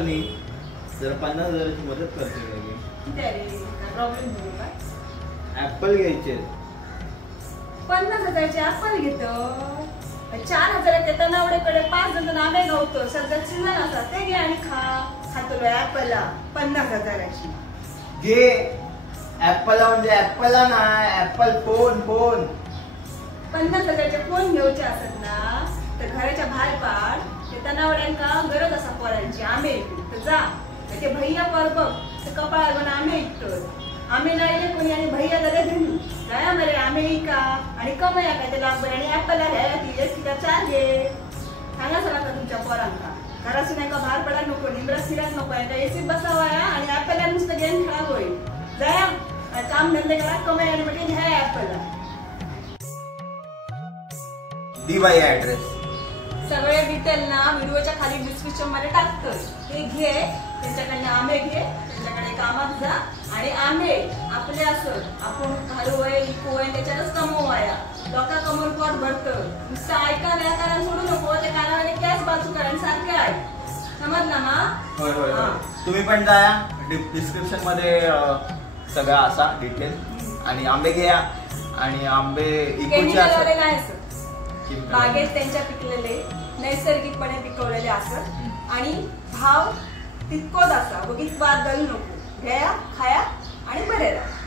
करनी जरा 50,000ची मदत करते प्रॉब्लेम होईल काय? ऍपल घ्यायचे 50,000चे ऍपल घेतो. 4,000 येतात नावडेकडे 5 जण आंबे गावतो. सध्या चिल्लर असा ते घे आणि खा. खातो ऍपल 50,000ची घे. ऍपल म्हणजे ऍपल ना ऍपल फोन 50,000चे फोन घेऊचे असत ना तर घराच्या बाहेर पाड. ते तनावड्यांका गरज असा पोरांची आंबे तर जा. ते भैया पर बघ तर कपाळ घेऊन आंबे विकतो. आंबे नाही कोणी आणि भैया जरा घेऊन काय मरे आंबे का आणि कमया काय ते लाभ आणि ऍपलला घ्यायला ती तिला 4 घे. सांगा सगळा का तुमच्या पोरांका घरासून नाही का बाहेर पडा नको निंबरा फिरायला नको आहे एसीत बसावाया आणि ऍपलला नुसतं गेम खेळा होईल. जया काम धंदे करा कमाई आणि म्हणजे घ्या ऍपलला. दी बाई ऍड्रेस सगळे डिटेल ना व्हिडिओच्या खाली डिस्क्रिप्शन मध्ये टाकतोय. ते घे त्यांच्याकडनं आंबे घे त्यांच्याकडे कामात जा आणि आंबे आपले असत आपण घालूय इकोय त्याच्यातच कमवाया. लोका कमवून पोट भरतं. नुसतं ऐका व्याकरण सोडू नको. ते कानावर त्याच बाजू करा सारखे आहे. समजला ना? होय होय होय. तुम्ही पण जाया डिस्क्रिप्शन मध्ये सगळा असा डिटेल आणि आंबे घ्या आणि आंबे इकोचे असतात बागेत त्यांच्या पिकलेले नैसर्गिकपणे पिकवलेले असत आणि भाव तितकोच असा. बघित बाद घालू नको. घ्या खाया आणि बरे राहा.